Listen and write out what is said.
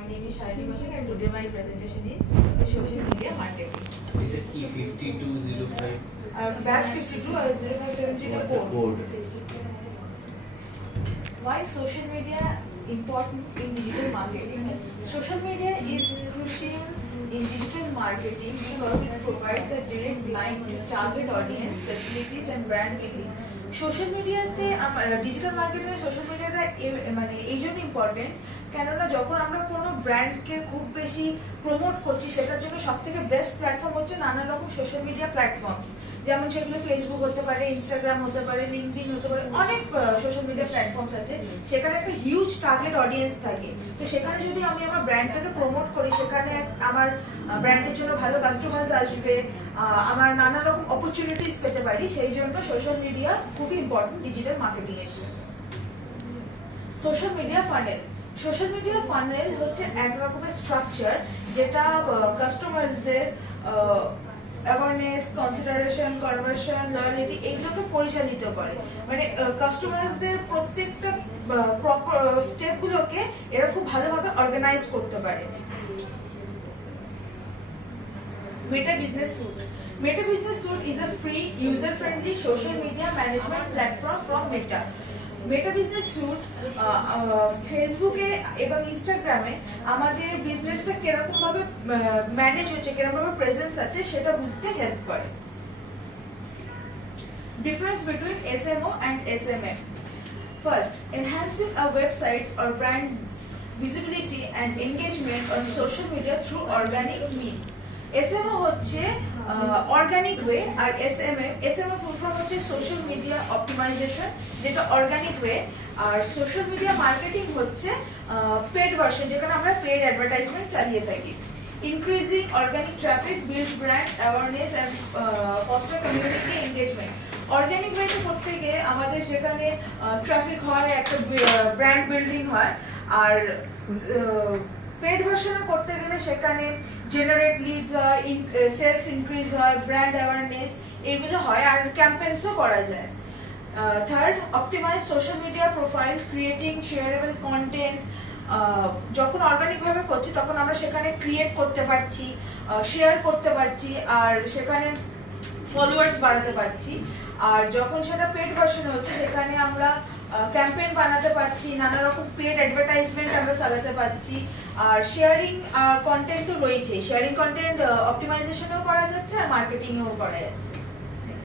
My name is Shailini Bashak and today my presentation is social media marketing. Is it E5205? Batch 52 0573 code. Why social media important in digital marketing? Social media is crucial in digital marketing because it provides a direct line to target audience, facilities and brand building. Social মিডিয়াতে digital মার্কেটিংয়ে social মিডিয়াটা মানে এই জন্য important কেননা যখন আমরা কোনো ব্র্যান্ডকে খুব বেশি প্রমোট করছি সেটার জন্য সবথেকে বেস্ট প্ল্যাটফর্ম হচ্ছে নানা রকম সোশ্যাল মিডিয়া প্ল্যাটফর্মস, যেমন সেগুলো ফেসবুক হতে পারে, ইনস্টাগ্রাম হতে পারে, লিঙ্কডইন হতে পারে, অনেক সোশ্যাল মিডিয়া প্ল্যাটফর্মস আছে। সেখানে একটা হিউজ টার্গেট অডিয়েন্স থাকে, তো সেখানে যদি আমি আমার ব্র্যান্ডটাকে প্রমোট করি সেখানে আমার ব্র্যান্ডের জন্য ভালো কাস্টমার্স আসবে, আমার নানা রকম অপরচুনিটিস পেতে পারি। সেই জন্য সোশ্যাল মিডিয়া খুবই ইম্পর্টেন্ট ডিজিটাল মার্কেটিং এর জন্য। Social media funnel, social media funnel হচ্ছে এক রকমের স্ট্রাকচার যেটা কাস্টমারসদের অ্যাওয়ারনেস, কনসিডারেশন, কনভার্সন, লয়ালিটি এইগুলোকে পরিচালিত করে। মানে কাস্টমারসদের প্রত্যেকটা স্টেপগুলোকে এরা খুব ভালোভাবে অর্গানাইজ করতে পারে। Meta Business Suite. Meta Business Suite is a free, user-friendly social media management platform from Meta. Meta Business Suite ফেসবুকে এবং ইনস্টাগ্রামে আমাদের বিজনেসটা কিরকম ভাবে ম্যানেজ হচ্ছে, কিরকম ভাবে প্রেজেন্স আছে সেটা বুঝতে হেল্প করে। Difference between SMO and SMM. First, enhancing a website's or brand's visibility and engagement on social media through organic means. SMO হচ্ছে অর্গানিক ওয়ে, আর SMO ফুল ফর্ম হচ্ছে সোশ্যাল মিডিয়া অপটিমাইজেশন, যেটা organic way. আর social media marketing হচ্ছে paid version, যেখানে আমরা paid advertisement চালিয়ে থাকি। Increasing organic traffic, build brand awareness and foster community engagement. Organic ওয়েতে করতে গিয়ে আমাদের সেখানে ট্রাফিক হয়, একটা ব্র্যান্ড বিল্ডিং হয়। আর পেড ভার্সনে করতে গেলে সেখানে জেনারেট লিডস হয়, সেলস ইনক্রিজ হয়, ব্র্যান্ড অ্যাওয়ারনেস এগুলো হয়, আর ক্যাম্পেইনসও করা যায়। Third, optimize social media profile, creating shareable content. যখন অর্গানিক ভাবে করছি তখন আমরা সেখানে ক্রিয়েট করতে পারছি, শেয়ার করতে পারছি, আর সেখানে ফলোয়ার্স বাড়াতে পারছি। আর যখন সেটা পেড ভার্সনে হচ্ছে সেখানে আমরা ক্যাম্পেইন বানাতে পারছি, নানা রকম পেড অ্যাডভার্টাইজমেন্ট আমরা চালাতে পারছি। আর শেয়ারিং কন্টেন্ট তো রয়েছে, শেয়ারিং কন্টেন্ট অপটিমাইজেশনেও করা যাচ্ছে আর মার্কেটিংয়েও করা যাচ্ছে।